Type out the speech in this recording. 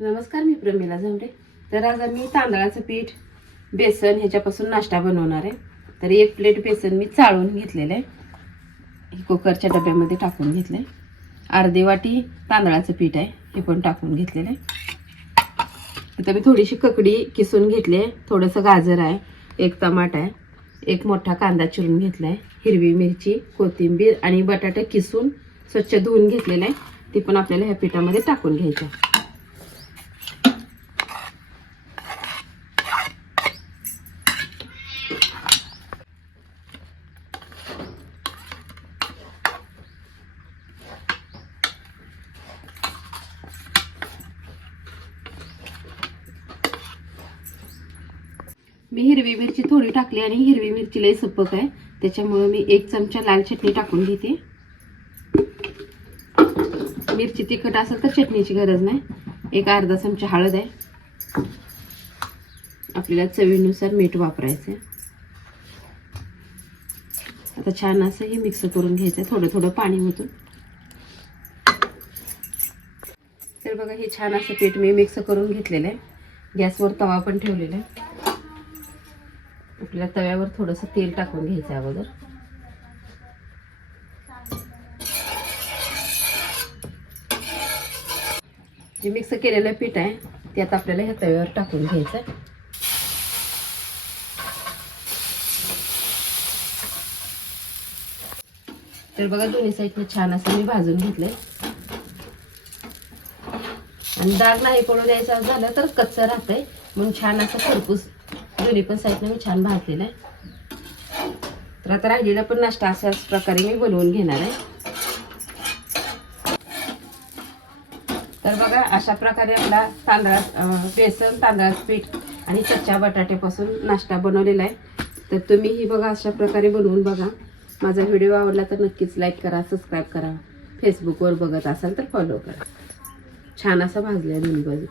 नमस्कार मी प्रमिला झांबरे तर आज आम्ही तांदळाचं पीठ बेसन ह्याच्यापासून नाश्ता बनवणार आहे. तर एक प्लेट बेसन मी चाळून घेतलेलं आहे. कुकरच्या डब्यामध्ये टाकून घेतलं आहे अर्धी वाटी तांदळाचं पीठ आहे हे पण टाकून घेतलेलं आहे. आता मी थोडीशी ककडी किसून घेतली आहे. थोडंसं गाजर आहे एक टमाट आहे एक मोठा कांदा चिरून घेतला आहे हिरवी मिरची कोथिंबीर आणि बटाटा किसून स्वच्छ धुवून घेतलेलं आहे. ती पण आपल्याला ह्या पिठामध्ये टाकून घ्यायचं आहे. मी हिरवी मिरची थोडी टाकली आणि हिरवी मिरची लई सपक आहे. त्याच्यामुळे मी एक चमचा लाल चटणी टाकून घेते. मिरची तिखट असेल तर चटणीची गरज नाही. एक अर्धा चमचा हळद आहे. आपल्याला चवीनुसार मीठ वापरायचं आता छान असं हे मिक्स करून घ्यायचं थोडं थोडं पाणी होतं तर बघा हे छान असं पीठ मी मिक्स करून घेतलेलं आहे. गॅसवर तवा पण ठेवलेला आहे. आपल्याला तव्यावर थोडंसं तेल टाकून घ्यायचं अगोदर. जे मिक्स केलेलं पीठ आहे ते आता आपल्याला ह्या तव्यावर टाकून घ्यायचं आहे. तर बघा दोन्ही साईडने छान असं मी भाजून घेतलंय. आणि डाग नाही पडू यायचा झालं तर कच्चं राहतंय. म्हणून छान असं खरपूस दोन्ही पण साईडनं मी छान भाजलेलं आहे तर आता राहिलेला पण नाश्ता अशाच प्रकारे मी बनवून घेणार आहे. तर बघा अशा प्रकारे आपला तांदळा बेसन तांदळाचं पीठ आणि कच्च्या बटाट्यापासून नाश्ता बनवलेला आहे. तर तुम्ही ही बघा अशा प्रकारे बनवून बघा. माझा व्हिडिओ आवडला तर नक्कीच लाईक करा सबस्क्राईब करा. फेसबुकवर बघत असाल तर फॉलो करा. छान असा भाजला आहे दोन्ही बाजू